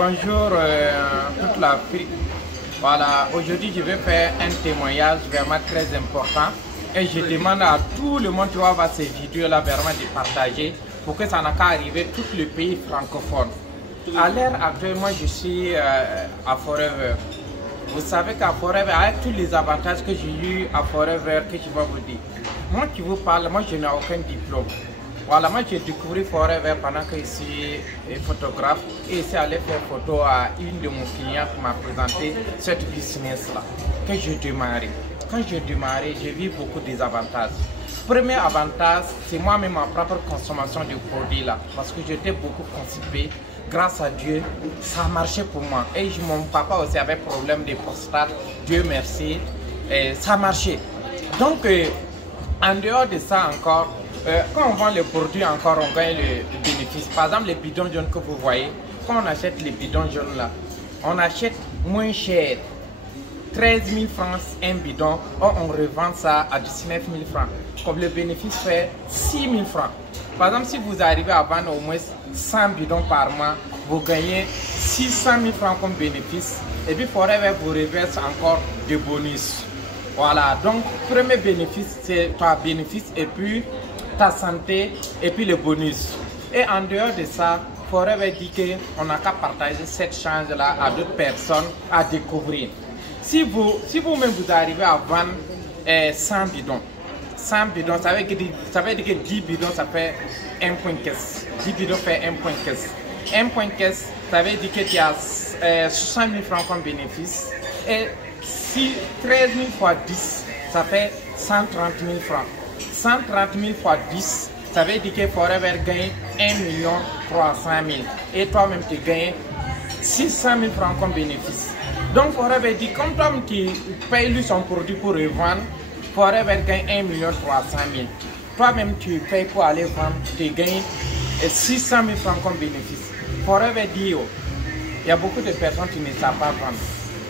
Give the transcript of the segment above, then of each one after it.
Bonjour toute l'Afrique. Voilà, aujourd'hui je vais faire un témoignage vraiment très important et je demande à tout le monde qui va voir ces vidéos là vraiment de partager pour que ça n'a qu'à arriver tous les pays francophones. À l'heure actuellement je suis à Forever. Vous savez qu'à Forever, avec tous les avantages que j'ai eu à Forever, que je vais vous dire. Moi qui vous parle, moi je n'ai aucun diplôme. Voilà, moi j'ai découvert Forever pendant que je suis photographe et c'est allé faire photo à une de mes clientes qui m'a présenté cette business-là que j'ai démarré. Quand j'ai démarré, j'ai vu beaucoup des avantages. Premier avantage, c'est moi-même ma propre consommation de produits là parce que j'étais beaucoup constipé. Grâce à Dieu, ça a marché pour moi. Et mon papa aussi avait problème de prostate. Dieu merci, et ça a marché. Donc, en dehors de ça encore, quand on vend les produits encore, on gagne le bénéfice. Par exemple, les bidons jaunes que vous voyez, quand on achète les bidons jaunes là, on achète moins cher. 13 000 francs un bidon, or on revend ça à 19 000 francs. Comme le bénéfice fait 6 000 francs. Par exemple, si vous arrivez à vendre au moins 100 bidons par mois, vous gagnez 600 000 francs comme bénéfice. Et puis Forever vous reverse encore des bonus. Voilà, donc premier bénéfice, c'est ton bénéfice et puis ta santé et puis le bonus. Et en dehors de ça, Forever dit qu'on n'a qu'à partager cette chance-là à d'autres personnes à découvrir. Si vous-même vous arrivez à vendre 100 bidons, 100 bidons, ça veut dire que 10 bidons, ça fait 1 point caisse. 10 bidons fait 1 point caisse. 1 point caisse, ça veut dire que tu as 60 000 francs comme bénéfice. Et si 13 000 fois 10, ça fait 130 000 francs. 130 000 fois 10, ça veut dire que Forever gagne 1 300 000. Et toi-même, tu gagnes 600 000 francs comme bénéfice. Donc Forever dit, comme toi tu payes lui son produit pour revendre, Forever gagne 1 300 000. Toi-même tu payes pour aller vendre, tu gagnes 600 000 francs comme bénéfice. Forever dit, il y a beaucoup de personnes qui ne savent pas vendre.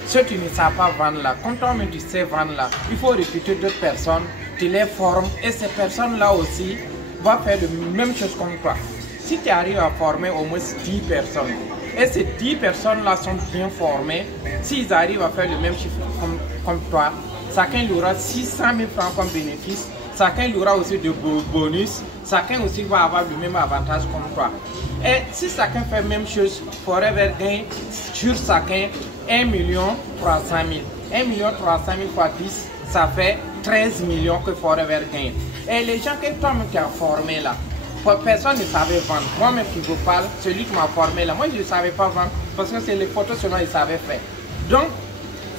Ceux qui ne savent pas vendre là, comme toi-même tu sais vendre là, il faut recruter d'autres personnes, tu les formes et ces personnes-là aussi vont faire la même chose comme toi. Si tu arrives à former au moins 10 personnes, et ces 10 personnes-là sont bien formées, s'ils arrivent à faire le même chiffre comme toi, chacun aura 600 000 francs comme bénéfice, chacun aura aussi de bonus, chacun aussi va avoir le même avantage comme toi. Et si chacun fait la même chose, Forever gagne sur chacun 1 300 000. 1 300 000 fois 10, ça fait 13 millions que Forever gagne. Et les gens que toi-même tu as formés là, personne ne savait vendre. Moi-même qui vous parle, celui qui m'a formé là, moi je ne savais pas vendre parce que c'est les photos seulement il savait faire. Donc,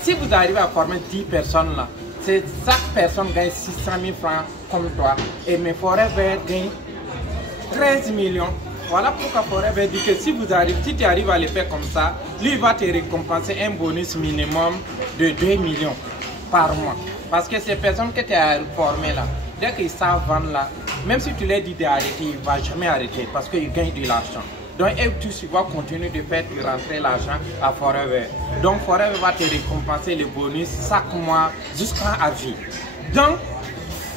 si vous arrivez à former 10 personnes là, chaque personne gagne 600 000 francs comme toi. Et mes Forever gagne 13 millions. Voilà pourquoi Forever dit que si tu arrives à le faire comme ça, lui va te récompenser un bonus minimum de 2 millions par mois. Parce que ces personnes que tu as formées là, dès qu'ils savent vendre là, même si tu leur dis d'arrêter, il ne va jamais arrêter parce qu'il gagne de l'argent. Donc, tu vas continuer de faire rentrer l'argent à Forever. Donc, Forever va te récompenser les bonus chaque mois jusqu'à vie. Donc,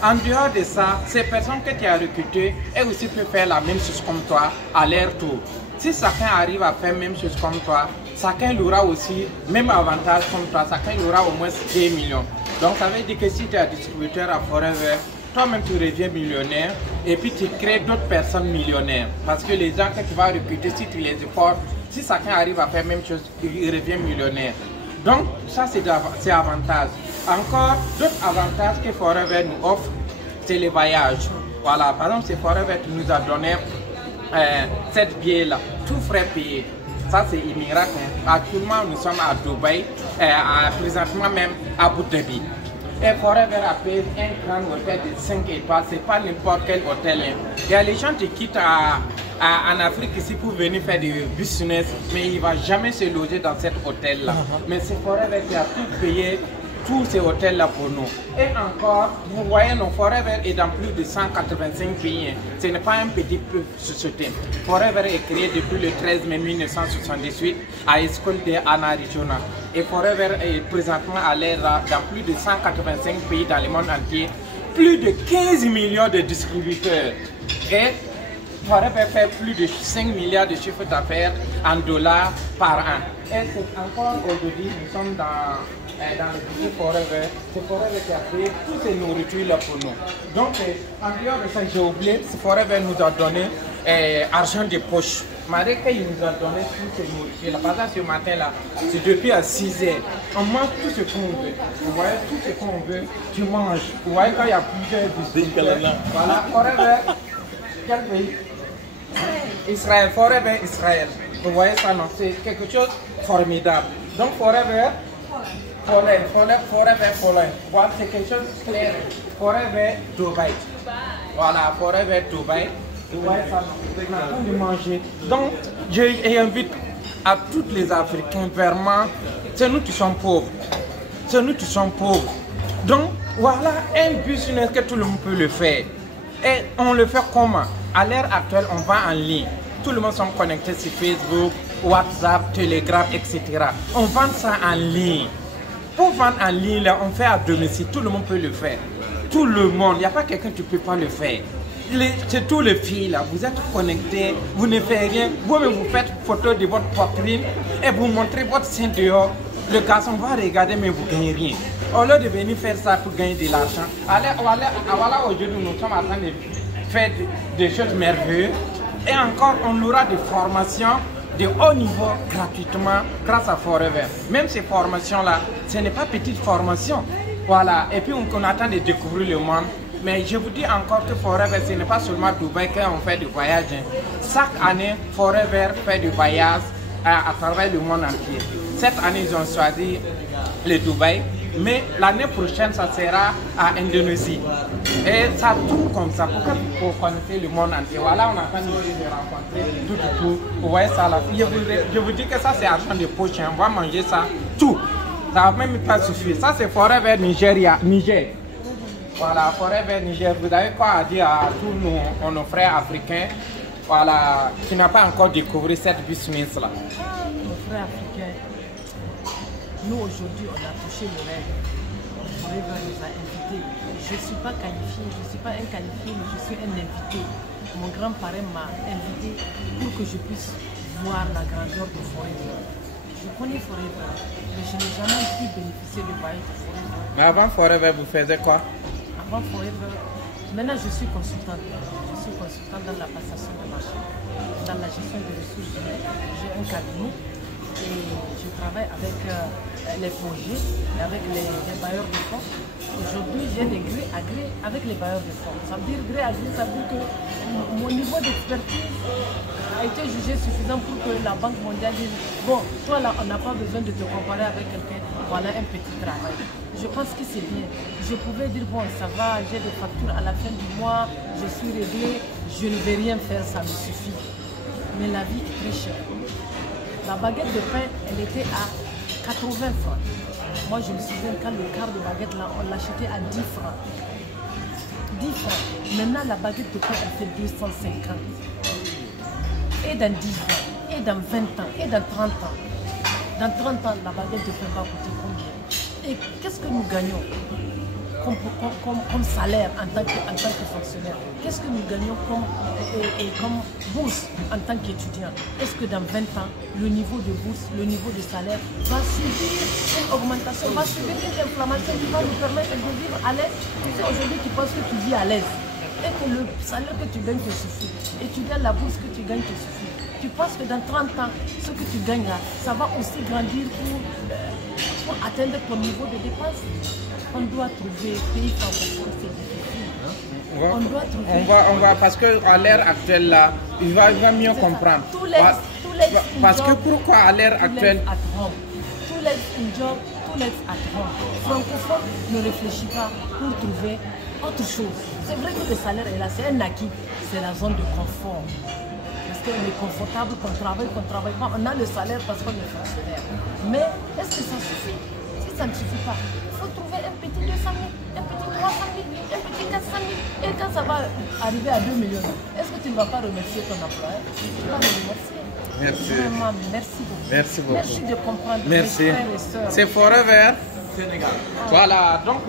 en dehors de ça, ces personnes que tu as recrutées, elles aussi peuvent faire la même chose comme toi à leur tour. Si chacun arrive à faire la même chose comme toi, chacun aura aussi même avantage comme toi, chacun aura au moins 2 millions. Donc, ça veut dire que si tu es distributeur à Forever, toi-même tu reviens millionnaire et puis tu crées d'autres personnes millionnaires. Parce que les gens que tu vas recruter, si tu les efforts, si chacun arrive à faire la même chose, il revient millionnaire. Donc ça c'est avantage. Encore d'autres avantages que Forever nous offre, c'est les voyages. Voilà, par exemple c'est Forever qui nous a donné cette billet là, tout frais payé. Ça c'est un miracle. Actuellement nous sommes à Dubaï, présentement même à Abu Dhabi. Et Forever a payé un grand hôtel de 5 étoiles, c'est pas n'importe quel hôtel. Il y a les gens qui quittent en Afrique ici pour venir faire du business, mais il ne va jamais se loger dans cet hôtel-là. Mais c'est Forever qui a tout payé, tous ces hôtels-là pour nous. Et encore, vous voyez, nos Forever est dans plus de 185 pays. Ce n'est pas un petit peu société. Forever est créé depuis le 13 mai 1978 à Escole de Arizona. Et Forever est présentement à l'air dans plus de 185 pays dans le monde entier. Plus de 15 millions de distributeurs. Et Forever fait plus de 5 milliards de chiffre d'affaires en dollars par an. Et c'est encore aujourd'hui, nous sommes dans le budget Forever. C'est Forever qui a créé toutes ces nourritures là pour nous. Donc, en dehors de ça, j'ai oublié, Forever nous a donné argent de poche. Malgré qu'il nous a donné toutes ces nourritures là. Par exemple, ce matin là, c'est depuis à 6 heures. On mange tout ce qu'on veut. Vous voyez, tout ce qu'on veut, tu manges. Vous voyez, quand il y a plusieurs distributeurs. Voilà, Forever. Quel pays? Israël, Forever Israël. Vous voyez ça, non? C'est quelque chose de formidable. Donc, Forever, Forever. Voilà, c'est quelque chose de clair. Forever Dubaï. Voilà, Forever Dubaï. Vous voyez ça, non? On a train de manger. Donc, j'invite à tous les Africains, vraiment, c'est nous qui sommes pauvres. C'est nous qui sommes pauvres. Donc, voilà un business que tout le monde peut le faire. Et on le fait comment? À l'heure actuelle, on va en ligne. Tout le monde sont connectés sur Facebook, WhatsApp, Telegram, etc. On vend ça en ligne. Pour vendre en ligne, là, on fait à domicile. Tout le monde peut le faire. Tout le monde. Il n'y a pas quelqu'un qui ne peut pas le faire. C'est tous les filles là. Vous êtes connectés, vous ne faites rien. Vous-même, vous faites photo de votre poitrine et vous montrez votre sein dehors. Le garçon va regarder, mais vous ne gagnez rien. Au lieu de venir faire ça pour gagner de l'argent, voilà, aujourd'hui, nous sommes en train de faire des choses merveilleuses. Et encore, on aura des formations de haut niveau gratuitement grâce à Forever. Même ces formations-là, ce n'est pas petite formation. Voilà, et puis on attend de découvrir le monde. Mais je vous dis encore que Forever, ce n'est pas seulement Dubaï qu'on fait du voyage. Chaque année, Forever fait du voyage à travers le monde entier. Cette année, ils ont choisi le Dubaï. Mais l'année prochaine, ça sera à Indonésie. Et ça tourne comme ça pour que vous connaissiez le monde entier. Voilà, on attend de rencontrer tout. Vous voyez ça là. Je vous dis que ça, c'est argent de poche. On va manger ça, tout. Ça va même pas suffire. Ça, c'est Forever Niger. Voilà, Forever Niger. Vous avez quoi à dire à tous nos frères africains, voilà, qui n'ont pas encore découvert cette business là? Nos frères africains. Nous, aujourd'hui, on a touché le rêve. Forever nous a invités. Je ne suis pas qualifiée, je ne suis pas un qualifié, mais je suis un invité. Mon grand-parrain m'a invité pour que je puisse voir la grandeur de Forever. Je connais Forever, mais je n'ai jamais pu bénéficier du voyage de Forever. Mais avant Forever, vous faisiez quoi? Avant Forever, maintenant je suis consultante. Je suis consultante dans la passation de marché, dans la gestion des ressources humaines. J'ai un cabinet. Et je travaille avec les projets, avec les bailleurs de fonds. Aujourd'hui, j'ai des gré à gré avec les bailleurs de fonds. Ça veut dire gré à gré, ça veut dire que mon niveau d'expertise a été jugé suffisant pour que la Banque mondiale dise bon, toi là, on n'a pas besoin de te comparer avec quelqu'un, voilà un petit travail. Je pense que c'est bien. Je pouvais dire bon, ça va, j'ai des factures à la fin du mois, je suis réglé, je ne vais rien faire, ça me suffit. Mais la vie est très chère. La baguette de pain, elle était à 80 francs. Moi, je me souviens quand le quart de baguette, là, on l'achetait à 10 francs. 10 francs. Maintenant, la baguette de pain, elle fait 250. Et dans 10 ans, et dans 20 ans, et dans 30 ans. Dans 30 ans, la baguette de pain va coûter combien? Et qu'est-ce que nous gagnons comme salaire en tant que fonctionnaire? Qu'est-ce que nous gagnons comme bourse en tant qu'étudiant? Est-ce que dans 20 ans, le niveau de bourse, le niveau de salaire va subir une augmentation, va subir une inflammation qui va nous permettre de vivre à l'aise? Tu sais, aujourd'hui, tu penses que tu vis à l'aise et que le salaire que tu gagnes te suffit. Étudiant, la bourse que tu gagnes te suffit. Tu penses que dans 30 ans, ce que tu gagnes là, ça va aussi grandir pour atteindre ton niveau de dépense? On doit trouver pays francophone, c'est difficile. On doit trouver. On va parce qu'à l'heure actuelle là, il va mieux comprendre. Parce que pourquoi à l'heure actuelle? Tout laisse une job, tout laisse at home. Francophone ne réfléchit pas pour trouver autre chose. C'est vrai que le salaire est là, c'est un acquis, c'est la zone de confort. Parce qu'on est confortable, qu'on travaille pas. On a le salaire parce qu'on est fonctionnaire. Mais est-ce que ça suffit? Si ça ne suffit pas, il faut trouver un petit 200 000, un petit 300 000, un petit 400 000. Et quand ça va arriver à 2 millions, est-ce que tu ne vas pas remercier ton employeur? Tu vas le remercier. Merci. Vraiment, merci beaucoup. Merci beaucoup. Merci de comprendre. Merci. Mes frères et sœurs. C'est Forever Sénégal. Voilà, donc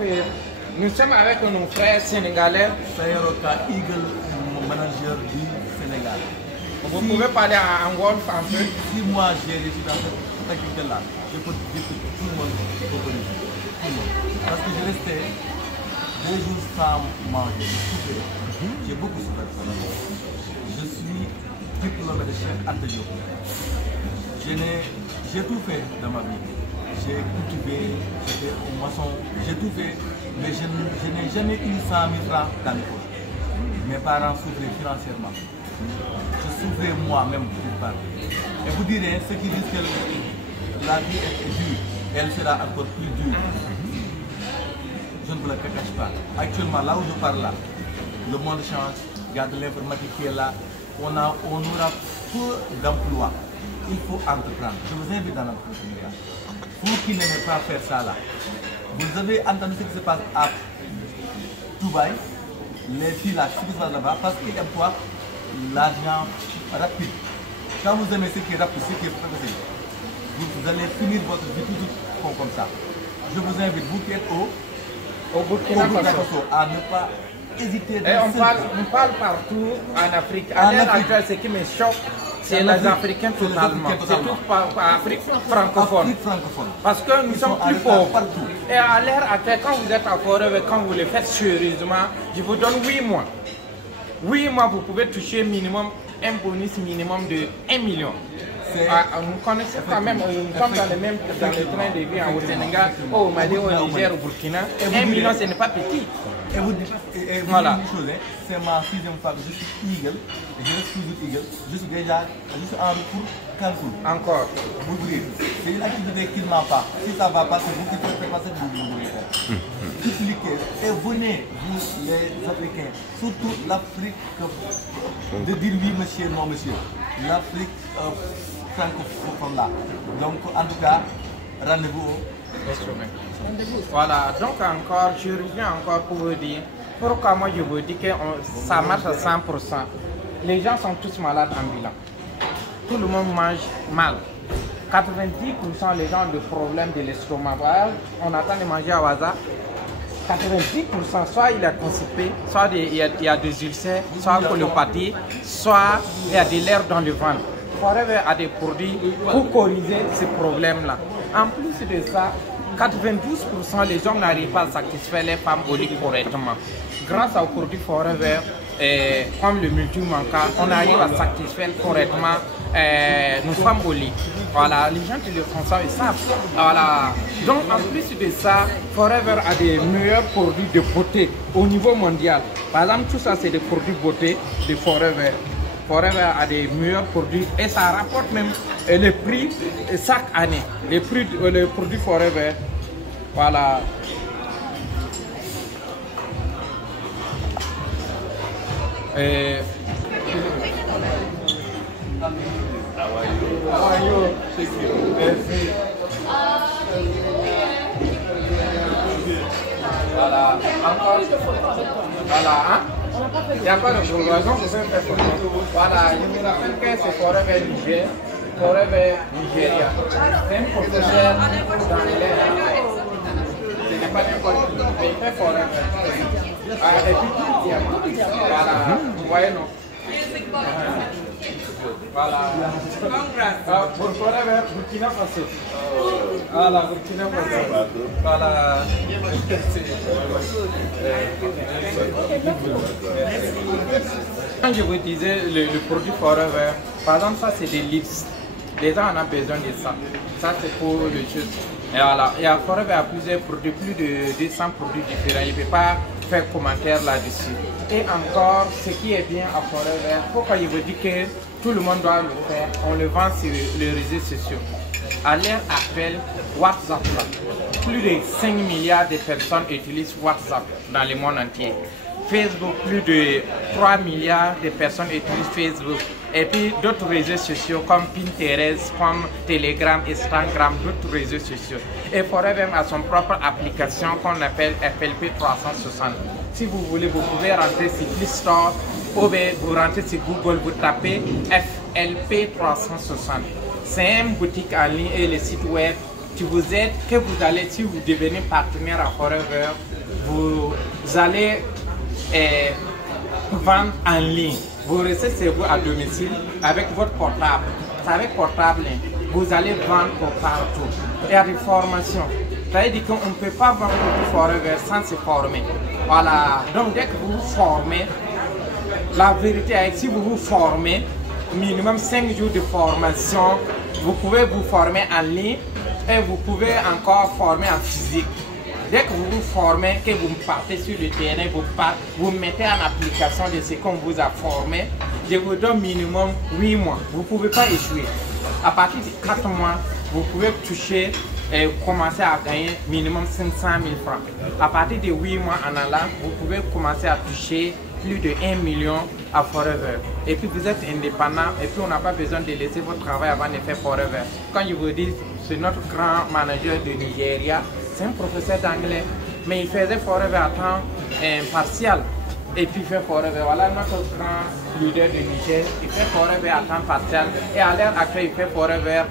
nous sommes avec nos frères sénégalais. Sayaroka Eagle, manager du Sénégal. Vous pouvez parler en Wolof un peu? Si moi j'ai réussi dans cette activité-là, je peux dire que tout le monde peut venir. Tout le monde. Parce que je restais 2 jours sans manger, j'ai beaucoup souffert. Je suis diplômé de chef Anta Diop. J'ai tout fait dans ma vie. J'ai cultivé, j'étais maçon, j'ai tout fait, mais je n'ai jamais eu 100 000 francs dans les poches. Mes parents souffraient financièrement. Je souffrais moi-même d'une part. Et vous direz, ceux qui disent que la vie est dure, elle sera encore plus dure. Je ne vous le cache pas. Actuellement, là où je parle là, le monde change, il y a de l'informatique qui est là, on aura peu d'emplois. Il faut entreprendre. Je vous invite dans l'entrepreneuriat. Vous qui n'aimez pas faire ça là, vous avez entendu ce qui se passe à Dubaï, les filles là, ce qui se passe là-bas, parce qu'ils emploient l'argent rapide. Quand vous aimez ce qui est rapide, ce qui est facile, vous allez finir votre vie tout comme ça. Je vous invite, vous qui êtes au Burkina Faso, à ne pas hésiter. On parle partout en Afrique. En Afrique, ce qui me choque, c'est les Africains totalement. C'est tout par Afrique francophone. Parce que nous sommes plus pauvres. Et à l'heure actuelle, quand vous êtes à Forever, quand vous le faites sérieusement, je vous donne 8 mois. 8 mois, vous pouvez toucher minimum un bonus minimum de 1 million. Nous connaissons quand même, nous sommes dans le train de vie au Sénégal, au Mali, au Niger, au Burkina. 1 million, ce n'est pas petit. Et vous dites voilà. Une chose, c'est ma 6e fois que je suis Eagle, et je reste toujours Eagle, je suis déjà en route pour Cancun. Encore. Vous voulez, c'est une activité qui ne m'a pas. Si ça ne va pas, c'est vous qui faites passer que vous voulez faire. Expliquez, et venez, vous les Africains, surtout l'Afrique, de dire oui monsieur, non monsieur. L'Afrique francophone là. Donc en tout cas, rendez-vous au sommet. Voilà, donc encore, je reviens encore pour vous dire, pourquoi moi je vous dis que ça marche à 100%. Les gens sont tous malades ambulants. Tout le monde mange mal. 90% les gens ont des problèmes de l'estomac. On attend de manger au hasard. 90%, soit il est constipé, soit il y a des ulcères, soit colopathie, soit il y a de l'air dans le ventre. Forever a des produits pour corriger ces problèmes-là. En plus de ça, 92% les hommes n'arrivent pas à satisfaire les femmes au lit correctement. Grâce aux produits Forever, comme le multi-manquant, on arrive à satisfaire correctement nos femmes au lit. Voilà, les gens qui le font ça, ils savent. Voilà. Donc en plus de ça, Forever a des meilleurs produits de beauté au niveau mondial. Par exemple, tout ça c'est des produits beauté de Forever. Forever a des meilleurs produits et ça rapporte même le prix chaque année. Les produits Forever, voilà. Voilà, encore. Voilà, hein? Il n'y a pas de problème, vous pouvez faire photo. Voilà, je vous rappelle que c'est Forever Niger, Forever Nigeria. C'est un professeur dans l'air. Ce n'est pas n'importe qui, mais il fait Forever. Et puis tout diamant. Voilà, vous voyez non? Voilà. Pour Forever, Burkina Faso. Voilà, Burkina Faso. Voilà. Quand je vous disais le produit Forever, par exemple, ça c'est des lips. Les gens en ont besoin de ça. Ça c'est pour le jeu. Et voilà, il y a Forever a plusieurs produits, plus de 200 produits différents. Il ne peut pas faire commentaire là-dessus. Et encore, ce qui est bien à Forever, pourquoi je vous dis que tout le monde doit le faire, on le vend sur les réseaux sociaux. À l'heure actuelle, WhatsApp, plus de 5 milliards de personnes utilisent WhatsApp dans le monde entier. Facebook, plus de 3 milliards de personnes utilisent Facebook. Et puis d'autres réseaux sociaux comme Pinterest, comme Telegram, Instagram, d'autres réseaux sociaux. Et Forever a son propre application qu'on appelle FLP 360. Si vous voulez, vous pouvez rentrer sur Play Store ou vous rentrez sur Google, vous tapez FLP 360. C'est une boutique en ligne et le site web qui vous aide, que vous allez, si vous devenez partenaire à Forever, vous allez vendre en ligne. Vous restez chez vous à domicile avec votre portable. Avec portable, vous allez vendre partout. Il y a des formations. Ça veut dire qu'on ne peut pas vendre forever sans se former. Voilà. Donc dès que vous vous formez, la vérité est que si vous vous formez, minimum 5 jours de formation, vous pouvez vous former en ligne et vous pouvez encore former en physique. Dès que vous vous formez, que vous partez sur le terrain, vous mettez en application de ce qu'on vous a formé, je vous donne minimum 8 mois. Vous ne pouvez pas échouer. À partir de 4 mois, vous pouvez toucher et commencer à gagner minimum 500 000 francs. À partir de 8 mois en allant, vous pouvez commencer à toucher plus de 1 million à Forever. Et puis vous êtes indépendant et puis on n'a pas besoin de laisser votre travail avant de faire Forever. Quand je vous dis, c'est notre grand manager de Nigeria, c'est un professeur d'anglais, mais il faisait Forever à temps partiel. Et puis il fait Forever. Voilà notre grand leader de Niger, il fait Forever à temps partiel et à l'heure actuelle il fait Forever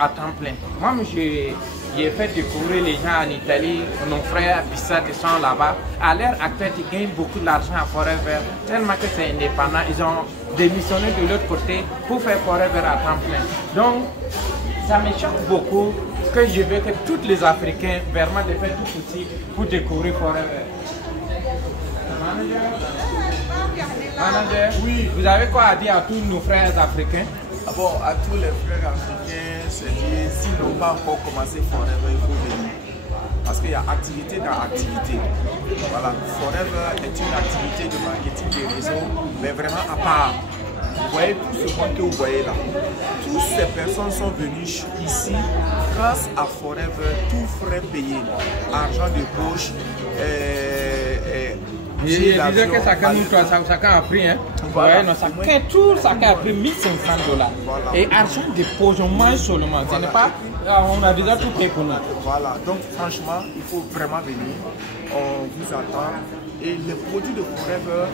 à temps plein. Moi j'ai fait découvrir les gens en Italie, nos frères Bissat sont là-bas. À l'heure actuelle, ils gagnent beaucoup d'argent à Forever, tellement que c'est indépendant. Ils ont démissionné de l'autre côté pour faire Forever à temps plein. Donc, ça me choque beaucoup que je veux que tous les Africains vraiment de faire tout possible pour découvrir Forever. Manager, oui. Vous avez quoi à dire à tous nos frères africains? Bon, à tous les frères africains, c'est dire s'ils n'ont pas encore commencé Forever, il faut venir. Parce qu'il y a activité dans activité. Voilà, Forever est une activité de marketing des réseaux, mais vraiment à part. Vous voyez tout ce monde que vous voyez là. Toutes ces personnes sont venues ici grâce à Forever, tout frais payé. Argent de poche, je disais que chacun a pris, hein. Voilà. Ouais, tout ça a pris 1 500 $. Voilà. Et argent de poche, on mange seulement. Voilà. Ce n'est pas, on a déjà tout payé pour nous. Voilà, donc franchement, il faut vraiment venir. On vous attend. Et les produits de Forever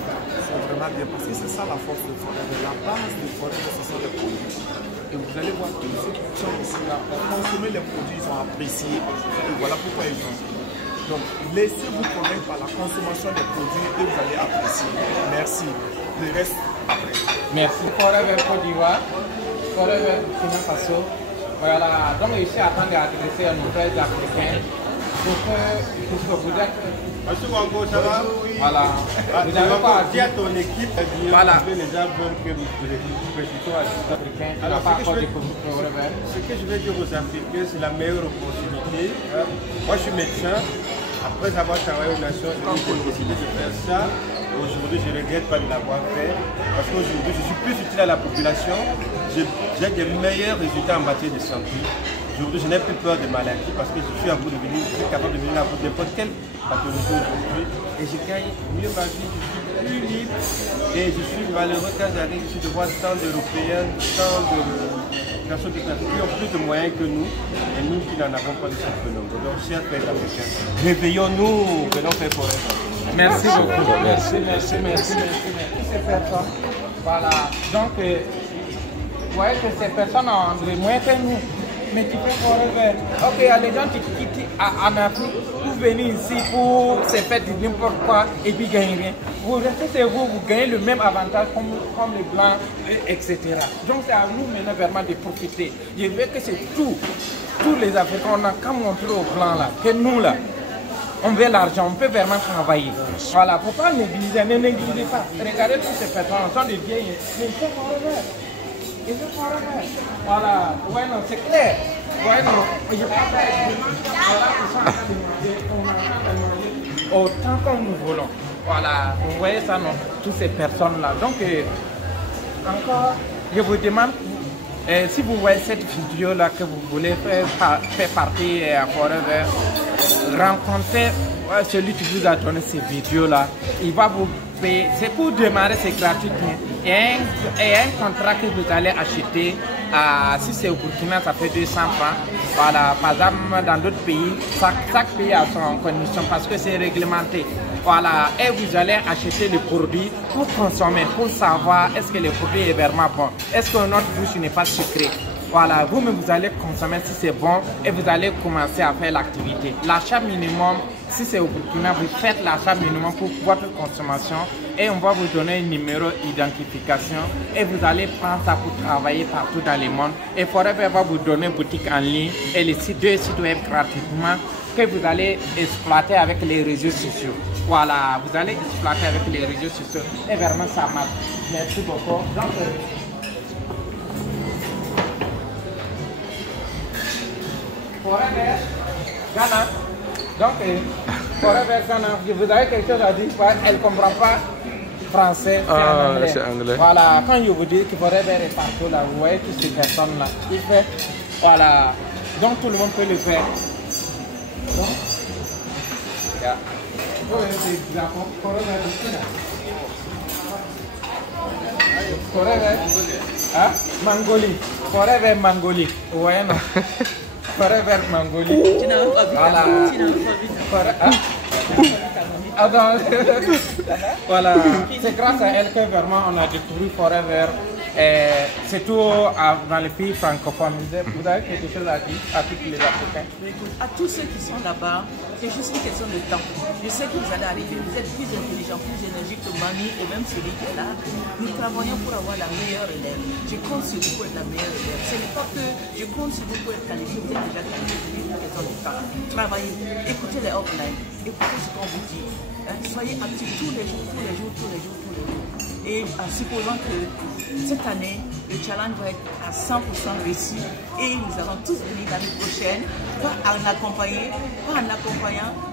sont vraiment bien parce que c'est ça la force de Forever. La base de Forever, ce sont les produits. Et vous allez voir que ceux qui sont ici là, pour consommer les produits, ils ont apprécié. Et voilà pourquoi ils ont. Donc, laissez-vous convaincre par la consommation des produits et vous allez apprécier. Merci. Le reste après. Merci. Forever Côte d'Ivoire, Forever Burkina Faso. Voilà. Donc, ici, à train d'adresser à nos frères africains pour que vous êtes. Monsieur Wango, ça va? Voilà. Vous avez pas dit à ton équipe, voilà. Les gens veulent que vous plutôt à les Africains. Alors, ce que je vais dire aux Africains, c'est la meilleure opportunité. Moi, je suis médecin. Après avoir travaillé aux Nations Unies, j'ai décidé de faire ça. Aujourd'hui, je ne regrette pas de l'avoir fait. Parce qu'aujourd'hui, je suis plus utile à la population. J'ai des meilleurs résultats en matière de santé. Aujourd'hui, je n'ai plus peur des maladies parce que je suis à bout de venir, je suis capable de venir à bout de n'importe quelle pathologie aujourd'hui. Et je gagne mieux ma vie, je suis plus libre. Et je suis malheureux quand j'arrive ici de voir tant d'Européens, tant de personnes qui ont plus de moyens que nous. Et nous qui n'en avons pas de ce phénomène. Donc, chers frères africains, réveillons-nous, venons faire Forever. Merci beaucoup. Merci. Ces personnes, voilà. Donc, vous voyez que ces personnes ont les moyens que nous. Mais tu fais Forever. Ok, il y a les gens qui en Afrique pour venir ici pour se faire du n'importe quoi et puis gagner rien. Vous restez chez vous, vous gagnez le même avantage comme les blancs, etc. Donc c'est à nous maintenant vraiment de profiter. Je veux que c'est tous les Africains, on n'a qu'à montrer aux blancs là, que nous là, on veut l'argent, on peut vraiment travailler. Voilà, il ne faut pas négliger, ne négligez pas. Regardez toutes ces personnes, sont des vieilles, mais ils font Forever. Ils font Forever. Voilà, ouais, non, c'est clair. Ouais, non, je ne pas autant comme nous voulons. Voilà, vous voyez ça, non, toutes ces personnes-là. Donc, encore, je vous demande, si vous voyez cette vidéo-là que vous voulez faire partie à Forever, rencontrez celui qui vous a donné cette vidéo-là. Il va vous payer. C'est pour démarrer, c'est gratuitement. Il y a un contrat que vous allez acheter. Si c'est au Burkina, ça fait 200 francs. Voilà, par exemple, dans d'autres pays, chaque pays a son condition parce que c'est réglementé. Voilà, et vous allez acheter le produit pour consommer, pour savoir est-ce que le produit est vraiment bon. Est-ce que notre bouche n'est pas sucrée. Voilà, vous-même vous allez consommer si c'est bon et vous allez commencer à faire l'activité. L'achat minimum, si c'est au Burkina, vous faites l'achat minimum pour votre consommation et on va vous donner un numéro d'identification et vous allez prendre ça pour travailler partout dans le monde. Et Forever va vous donner une boutique en ligne et les deux sites web gratuitement que vous allez exploiter avec les réseaux sociaux. Voilà, vous allez exploiter avec les réseaux sociaux et vraiment ça marche. Merci beaucoup. Donc, Forever Ghana. Donc, Forever Ghana, vous avez quelque chose à dire? Elle ne comprend pas français, c'est en anglais. Voilà, quand je vous dis que Forever est partout là, vous voyez toutes ces personnes-là. Il fait, voilà, donc tout le monde peut le faire. Donc, yeah. Forever, hein? Mangolie. Forever Mangolie. Vous voyez, non? Forever Mangolie. Voilà. Voilà. C'est grâce à elle que vraiment on a découvert Forever. Surtout dans les pays francophones. Vous avez quelque chose à dire à tous les Africains? À tous ceux qui sont là-bas, c'est juste une question de temps. Je sais que vous allez arriver, vous êtes plus intelligent, plus énergique que Mamie et même celui qui est là. Nous travaillons pour avoir la meilleure élève. Je compte sur vous pour être la meilleure élève. Ce n'est pas que je compte sur vous pour être qualifié, vous êtes déjà qualifié, une question de temps. Travaillez, écoutez les offline, écoutez ce qu'on vous dit. Soyez actifs tous les jours, tous les jours, tous les jours, tous les jours. Et en supposant que cette année, le challenge va être à 100% réussi et nous allons tous venir l'année prochaine, pas en accompagnant,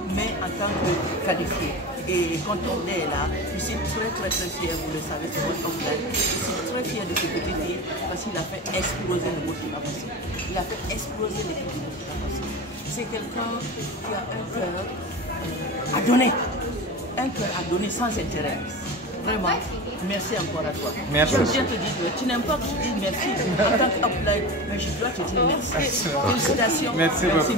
mais en tant que qualifiés. Et quand on est là, je suis très fier, vous le savez, sur votre offline. Je suis très fier de ce petit fille parce qu'il a fait exploser le Burkina Faso. Il a fait exploser l'équipe du Burkina Faso. C'est quelqu'un qui a un cœur à donner. Un cœur à donner sans intérêt. Vraiment, merci encore à toi. Merci. Je viens te dire, tu n'aimes pas que je dise merci en tant qu'upline, mais je dois te dire merci. Félicitations. Merci beaucoup.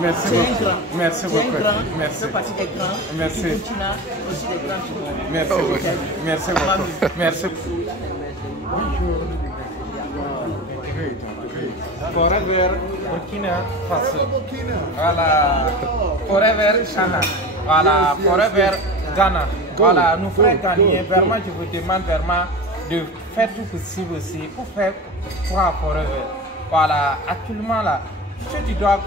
Merci beaucoup. Merci beaucoup. Merci. Tu fais partie des grands. Merci. Tu continues aussi des grands. Merci beaucoup. Merci beaucoup. Merci. Forever Burkina Faso. Voilà. Forever Ghana. Voilà. Forever Ghana. Voilà, nous frères Ghanéens, vraiment je vous demande vraiment de faire tout possible aussi pour faire croire Forever. Voilà, actuellement là, ce qui doit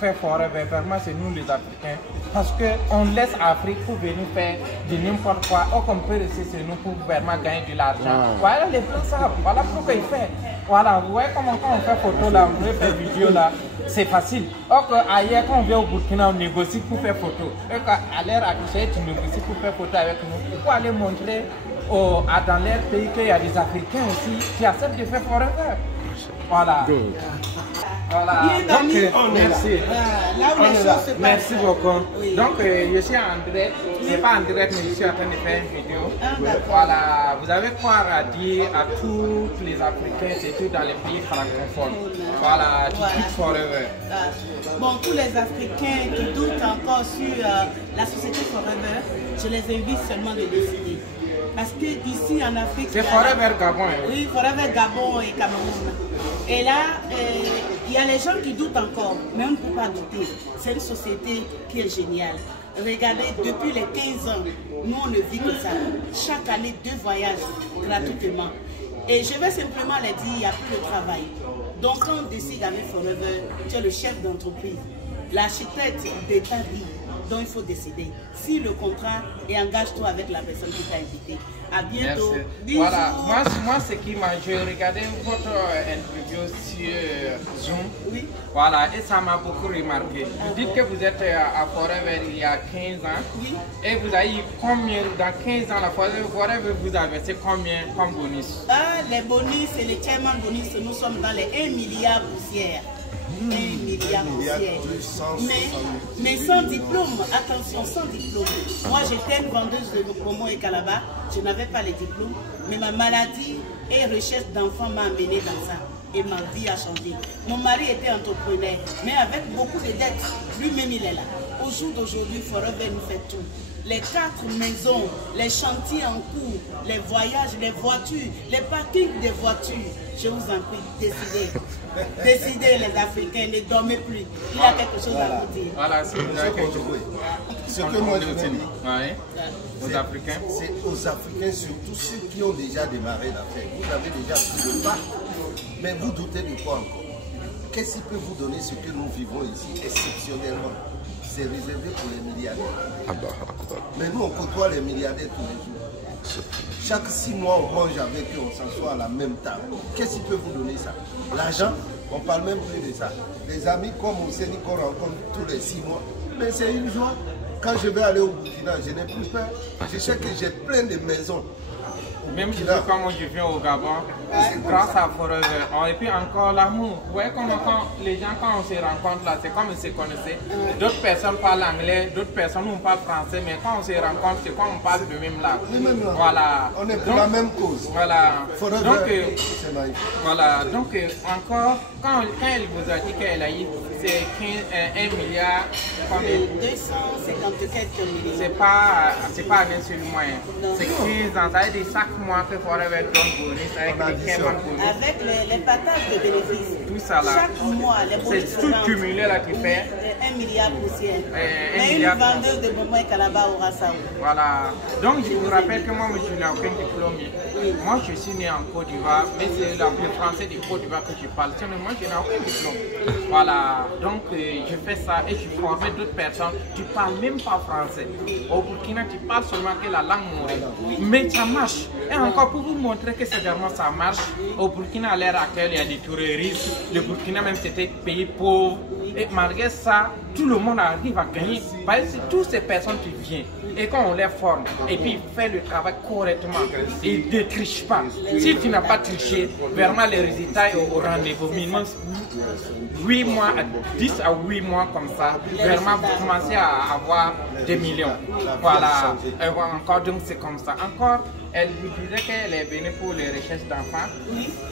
faire Forever, vraiment c'est nous les Africains. Parce qu'on laisse l'Afrique pour venir faire de n'importe quoi. Or qu'on peut rester chez nous pour vraiment gagner de l'argent. Voilà les ça, voilà pourquoi il fait. Voilà, vous voyez comment quand on fait photo là, on fait vidéo là. C'est facile. Or qu'ailleurs, quand on vient au Burkina, on négocie pour faire photo. Et qu'à l'heure actuelle, tu négocies pour faire photo avec nous. Pour aller montrer dans leur pays qu'il y a des Africains aussi qui acceptent de faire Forever. Voilà. Voilà. Donc, merci. Là où les choses se passent. Merci beaucoup. Oui. Donc, je suis en direct. C'est pas en direct, mais je suis en train de faire une vidéo. Voilà. Vous avez quoi à dire à tous les Africains, surtout dans les pays francophones? Voilà. Tout Forever. Bon, tous les Africains qui doutent encore sur la société Forever, je les invite seulement de décider. Parce que ici en Afrique, c'est Forever Gabon. Oui, Forever Gabon et Cameroun. Et là, il y a les gens qui doutent encore, mais on ne peut pas douter. C'est une société qui est géniale. Regardez, depuis les 15 ans, nous on ne vit que ça. Chaque année, 2 voyages gratuitement. Et je vais simplement les dire, il n'y a plus de travail. Donc quand on décide avec Forever, tu es le chef d'entreprise, l'architecte de ta vie. Donc il faut décider. Si le contrat, et engage-toi avec la personne qui t'a invité. À bientôt. Merci. Voilà, moi ce qui m'a, j'ai regardé votre interview sur Zoom. Oui. Voilà, et ça m'a beaucoup remarqué. Vous dites que vous êtes à Forever il y a 15 ans. Oui. Et vous avez eu combien, dans 15 ans, la Forever, vous avez versé combien comme bonus? Les bonus et les chairman bonus, nous sommes dans les 1 milliard poussières. 1 milliard poussières. Mais sans diplôme, attention, sans diplôme. Moi j'étais une vendeuse de Pomo et Calabar, je n'avais pas les diplômes, mais ma maladie et recherche d'enfants m'a amené dans ça. Et ma vie a changé. Mon mari était entrepreneur, mais avec beaucoup de dettes. Lui-même il est là. Au jour d'aujourd'hui, Forever nous fait tout. Les 4 maisons, les chantiers en cours, les voyages, les voitures, les parkings des voitures. Je vous en prie, décidez. Décidez, les Africains, ne dormez plus. Il y a quelque chose à vous dire. Voilà, c'est Ce que moi je dis aux Africains. C'est aux Africains, surtout ceux qui ont déjà démarré l'affaire. Vous avez déjà pris le pas, mais vous doutez de quoi encore? Qu'est-ce qui peut vous donner ce que nous vivons ici exceptionnellement? C'est réservé pour les milliardaires. Mais nous, on côtoie les milliardaires tous les jours. Chaque 6 mois, on mange avec eux, on s'assoit à la même table. Qu'est-ce qui peut vous donner ça? L'argent, on ne parle même plus de ça. Les amis comme on s'est dit qu'on rencontre tous les 6 mois, mais c'est une joie. Quand je vais aller au Burkina, je n'ai plus peur. Je sais que j'ai plein de maisons. Même si quand moi je viens au Gabon, grâce à Forever, et puis encore l'amour. Vous voyez comment quand les gens, quand on se rencontre là, c'est comme ils se connaissaient. D'autres personnes parlent anglais, d'autres personnes on parle français, mais quand on se rencontre, c'est comme on parle de même langue. Voilà. On est pour la même cause. Voilà. Forever, voilà. Donc encore, quand elle vous a dit qu'elle a eu c'est 1 milliard, 250 quelques millions. C'est pas un seul moyen. C'est 15 ans, ça veut dire chaque mois que Forever donne bonus avec les 15 bonus. Avec les partages de bénéfices. Tout ça là. Chaque mois, les bonus. C'est tout cumulé là qui fait 1 milliard poussière. Mais milliard une vendeuse de bonbons et Calaba aura ça. Voilà. Donc je vous rappelle que moi je n'ai aucun diplôme. Moi je suis né en Côte d'Ivoire, mais c'est le français du Côte d'Ivoire que je parle. Sinon moi je n'ai aucun diplôme. Voilà. Donc je fais ça et je forme d'autres personnes. Tu ne parles même pas français. Au Burkina, tu parles seulement que la langue mourait. Mais ça marche. Et encore pour vous montrer que c'est vraiment ça marche, au Burkina à l'heure actuelle, il y a des terroristes. Le Burkina même c'était pays pauvre. Et malgré ça, tout le monde arrive à gagner. Parce que toutes ces personnes qui viennent, et quand on les forme, et puis fait le travail correctement, ils ne trichent pas. Si tu n'as pas triché, vraiment les résultats au rendez-vous minimum 8 mois, 10 à 8 mois comme ça, vraiment vous commencez à avoir des millions. Voilà, et encore donc c'est comme ça. Encore, elle vous disait qu'elle est venue pour les recherches d'enfants.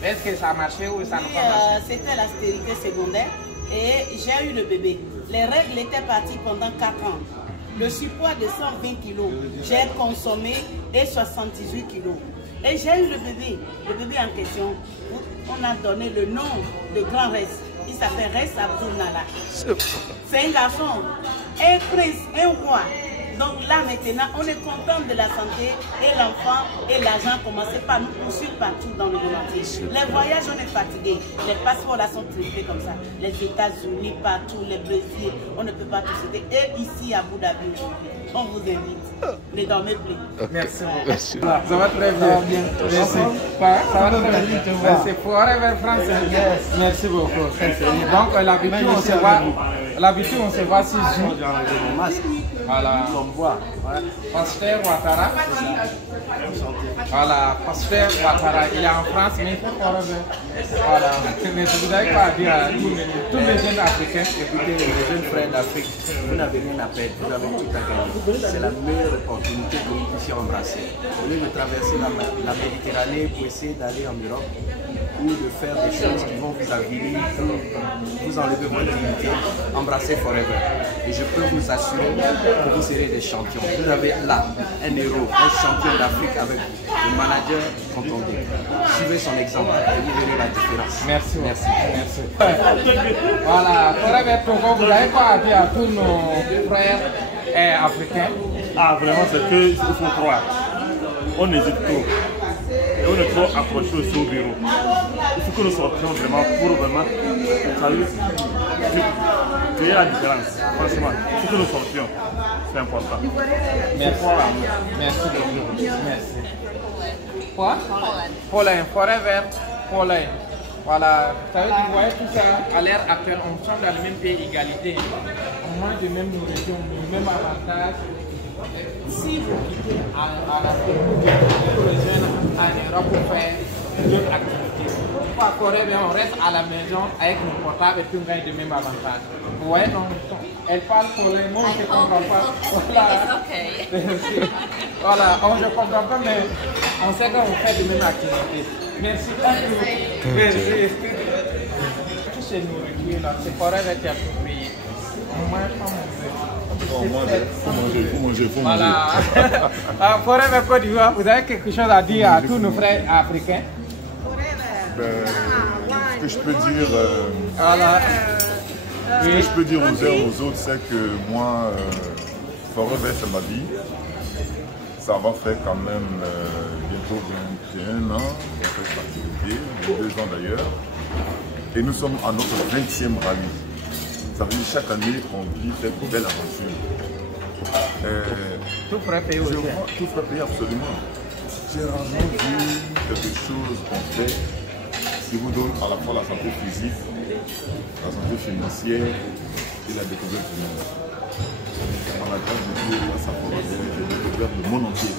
Est-ce que ça a marché ou ça n'a pas marché? C'était la stérilité secondaire et j'ai eu le bébé. Les règles étaient parties pendant 4 ans. Le surpoids de 120 kg, j'ai consommé et 78 kg. Et j'ai eu le bébé en question. On a donné le nom de Grand Res. Il s'appelle Res Abdul Nala. C'est un garçon, un prince, un roi. Donc là maintenant, on est content de la santé et l'enfant et l'argent commençaient par nous poursuivre partout dans le monde entier. Les voyages, on est fatigué. Les passeports là sont triplés comme ça. Les États-Unis, partout, les Brésil, on ne peut pas tout citer. Et ici à Abu Dhabi, on vous invite. Ne dormez plus. Merci beaucoup. Ça va très bien. Merci. Ça va très bien. Merci. Forever France. Merci beaucoup. Donc l'habitude, on se voit. L'habitude, on se voit 6 jours. Voilà. Pasteur Ouattara. Voilà, Pasteur Ouattara. Il est en France, mais il faut Forever. Voilà. Mais vous n'avez pas à dire à tous les jeunes africains. Écoutez, les jeunes frères d'Afrique, vous n'avez rien à perdre, vous avez tout à gagner. C'est la meilleure opportunité que vous puissiez embrasser. Au lieu de traverser la Méditerranée pour essayer d'aller en Europe, ou de faire des choses qui vont vous aviler, vous enlever votre dignité, embrassez Forever. Et je peux vous assurer que vous serez des champions. Vous avez là un héros, un champion d'Afrique avec vous, le manager Contonde. Suivez son exemple et vous verrez la différence. Merci. Merci. Voilà, Forever Togo, vous n'avez pas à dire à tous nos frères africains? Ah, vraiment, c'est qu'il faut croire. On hésite trop. Et on est trop accroché aussi au bureau. Il faut que nous sortions vraiment pour vraiment créer la différence. Franchement, il faut que nous sortions. C'est important. Merci. Merci beaucoup. Merci. Quoi? Pauline. Forever Pauline. Voilà, ça veut dire, vous voyez tout ça, à l'ère actuelle, on sommes dans le même pays, égalité. On mange de même nourriture, le même avantage. Si vous quittez à l'Afrique, vous les jeunes en Europe pour faire d'autres activités. Pour Forever, on reste à la maison avec nos portables et puis on gagne de même avantage. Vous voyez, non? Elle parle pour les mots, je ne comprends pas. Voilà, on ne comprend pas, mais on sait qu'on fait de même activité. Merci. Merci. Tous ces nourritures là, c'est Forever qui a tout payé. On mange pas manger. Faut manger. Voilà. Forever Côte d'Ivoire, vous avez quelque chose à dire à tous nos frères africains? que je peux dire, ce que je peux dire aux uns et aux autres, c'est que moi, Forever, c'est ma vie. Ça va faire quand même bientôt 21 ans, on fait l'activité, 22 ans d'ailleurs. Et nous sommes à notre 20e rallye. Ça veut dire chaque année qu'on vit cette belle aventure. Tout frais payé aussi. Tout frais payé, absolument. J'ai rarement vu quelque chose qu'on fait qui vous donne à la fois la santé physique, la santé financière et la découverte du monde. Par la grâce de Dieu, grâce à Forever, j'ai découvert le monde entier.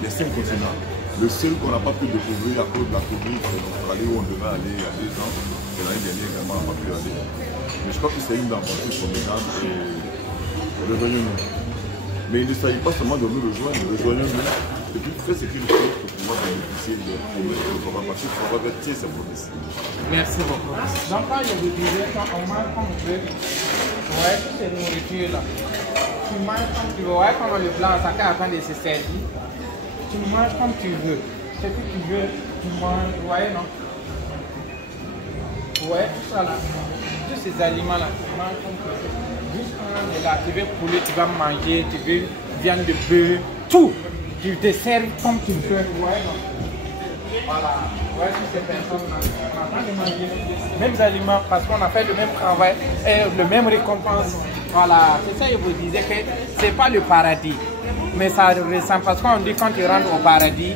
Les 5 continents. Le seul qu'on n'a pas pu découvrir à cause de la Covid, c'est l'Australie où on devait aller il y a 2 ans. Et l'année dernière également, on n'a pas pu aller. Mais je crois que c'est une aventure formidable et rejoignons-nous. Mais il ne s'agit pas seulement de nous rejoindre, rejoignons-nous. Et puis faites ce qu'il faut pour pouvoir bénéficier de Forever. Parce que Forever tient ses promesses. Merci beaucoup. Donc quand je vous disais, quand on mange comme on veut, ouais, toutes ces nourritures là, tu manges comme tu veux, ouais, comme le blanc, ça fait avant de se servir. Tu manges comme tu veux. Ce que tu veux, tu manges, vous voyez, non? Ouais, tout ça là. Tous ces aliments là, tu manges comme tu veux. Juste quand on est là, tu veux poulet, tu vas manger, tu veux viande de bœuf, tout. Tu te sers comme tu veux, ouais, non? Voilà. Ouais, toutes ces personnes là, on a de manger les mêmes aliments parce qu'on a fait le même travail et le même récompense. Voilà, c'est ça que je vous disais que c'est pas le paradis. Mais ça ressemble parce qu'on dit quand tu rentres au paradis,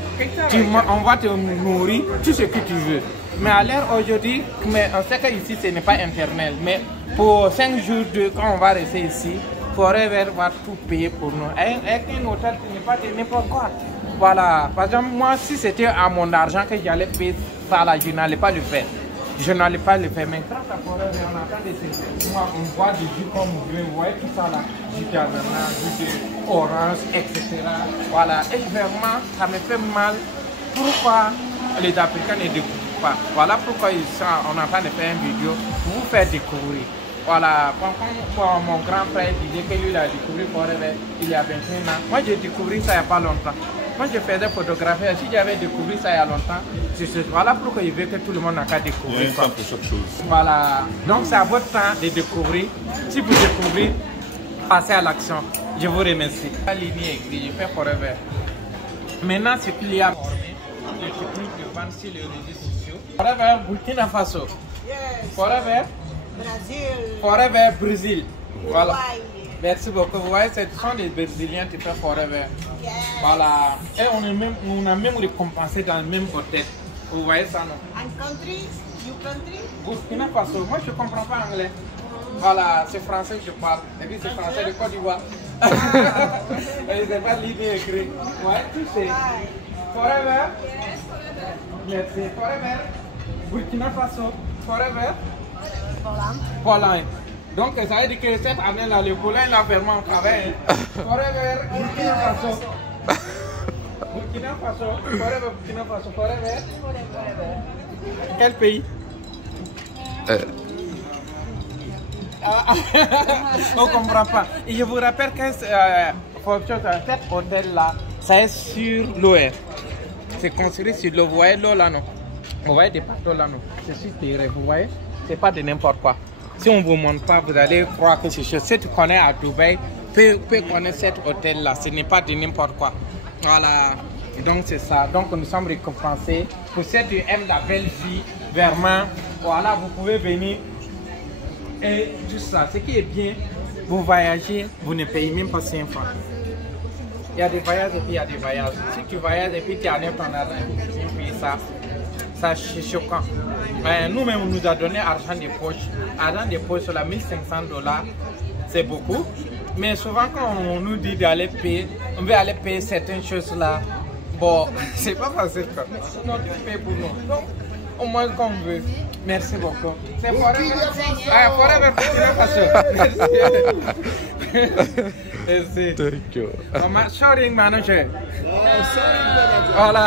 on va te nourrir tout ce que tu veux. Mais à l'heure aujourd'hui, on sait qu'ici ce n'est pas éternel. Mais pour 5 jours, quand on va rester ici, Forever va tout payer pour nous. Avec un hôtel, ce n'est pas n'importe quoi. Voilà. Par exemple, moi, si c'était à mon argent que j'allais payer ça, là, je n'allais pas le faire. Je n'allais pas le faire. Mais grâce à Forever, on attend des moi, on voit des jus comme vous voyez tout ça là. Du d'ananas, du d'orange, etc. Voilà. Et vraiment, ça me fait mal. Pourquoi les Africains ne découvrent pas? Voilà pourquoi on est en train de faire une vidéo pour vous faire découvrir. Voilà. Quand mon grand frère disait que lui a découvert Forever il y a 21 ans. Moi, j'ai découvert ça il n'y a pas longtemps. Quand je faisais photographie, si j'avais découvert ça il y a longtemps, voilà pourquoi il veut que tout le monde n'a qu'à découvrir. Il y a un temps pour chaque chose. Voilà. Donc c'est à votre temps de découvrir. Si vous découvrez, passez à l'action. Je vous remercie. La ligne est écrite, je fais Forever. Maintenant, ce qu'il y a formé, les techniques de vente sur les réseaux sociaux. Forever Burkina Faso. Forever Brésil. Forever Brésil. Voilà. Merci beaucoup. Vous voyez, ce sont des Brésiliens qui font Forever. Voilà. Et on a même récompensé dans le même hôtel. Vous voyez ça, non? And country? You country? Burkina Faso. Moi, je ne comprends pas anglais. Voilà, c'est français que je parle. Et puis, c'est français de Côte d'Ivoire. Et c'est pas l'idée écrite. Ouais, tu sais. Forever. Merci. Forever. Burkina Faso. Forever. Poland. Donc, ça veut dire que cette année-là, le Poland l'a vraiment travaillé. Forever, Burkina Faso. Burkina Faso, Forever, Burkina Faso, Forever. Quel pays? On ne comprend pas. Et je vous rappelle que cet hôtel-là, ça est sur l'OR. C'est construit sur l'eau. Vous voyez l'eau là, non? Vous voyez des bateaux là, non? C'est sur terre, vous voyez? C'est pas de n'importe quoi. Si on ne vous montre pas, vous allez croire que c'est chose. Si tu connais à Dubaï, peut connaître cet hôtel-là. Ce n'est pas de n'importe quoi. Voilà. Et donc c'est ça. Donc nous sommes récompensés. Pour ceux qui aiment la belle vie, vraiment, voilà, vous pouvez venir. Et tout ça. Ce qui est bien, vous voyagez, vous ne payez même pas 5 francs. Il y a des voyages et puis il y a des voyages. Si tu voyages et puis tu enlèves ton argent et puis tu payes ça. Ça c'est choquant. Nous-mêmes, on nous a donné argent de poche. Argent de poche sur la $1 500, c'est beaucoup. Mais souvent, quand on nous dit d'aller payer, on veut aller payer certaines choses là. Bon, c'est pas facile. Non, tu payes pour nous. Donc, au moins qu'on veut. Merci beaucoup. C'est Forever. Forever Burkina Faso. Merci. Thank you. My shouting manager. Voilà.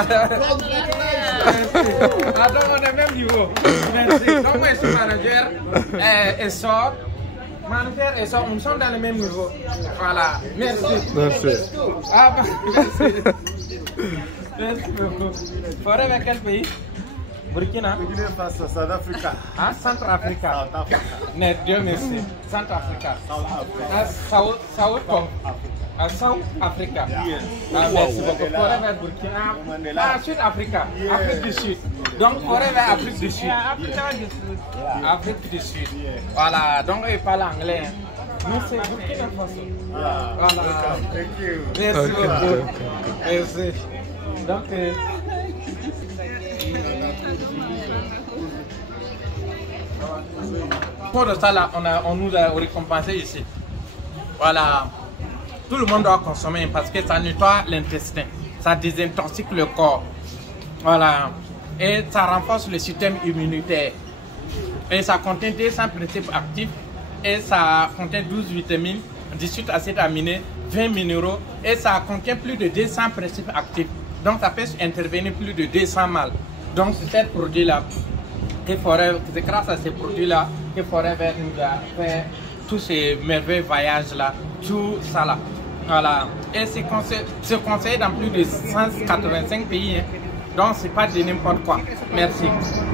Attends, on est même niveau. Merci. Donc, moi, je suis manager et sort. Manager et sort, nous sommes dans le même niveau. Voilà. Merci. Merci. Ah, merci. Merci beaucoup. Forever, quel pays? Burkina. Burkina Faso, South Africa. Ah, Centrafrica. South Africa. Mais Dieu merci. Centrafrica. South Africa. Ah, South Africa. Yes. Ah, merci beaucoup. Forever Burkina. Ah, Sud Africa. Afrique du Sud. Donc, forever Afrique du Sud. Afrique du Sud. Voilà, donc il parle anglais. Nous, c'est Burkina Faso. Voilà. Thank you. Merci beaucoup. Merci. Donc, pour de ça, là, on nous a récompensé ici. Voilà. Tout le monde doit consommer parce que ça nettoie l'intestin. Ça désintoxique le corps. Voilà. Et ça renforce le système immunitaire. Et ça contient 200 principes actifs. Et ça contient 12 vitamines, 18 acides aminés, 20 minéraux. Et ça contient plus de 200 principes actifs. Donc ça peut intervenir plus de 200 mal. Donc c'est ce produit-là. C'est grâce à ces produits-là que Forever nous a fait tous ces merveilleux voyages-là. Tout ça là. Voilà. Et c'est conseillé dans plus de 185 pays. Hein. Donc c'est pas de n'importe quoi. Merci.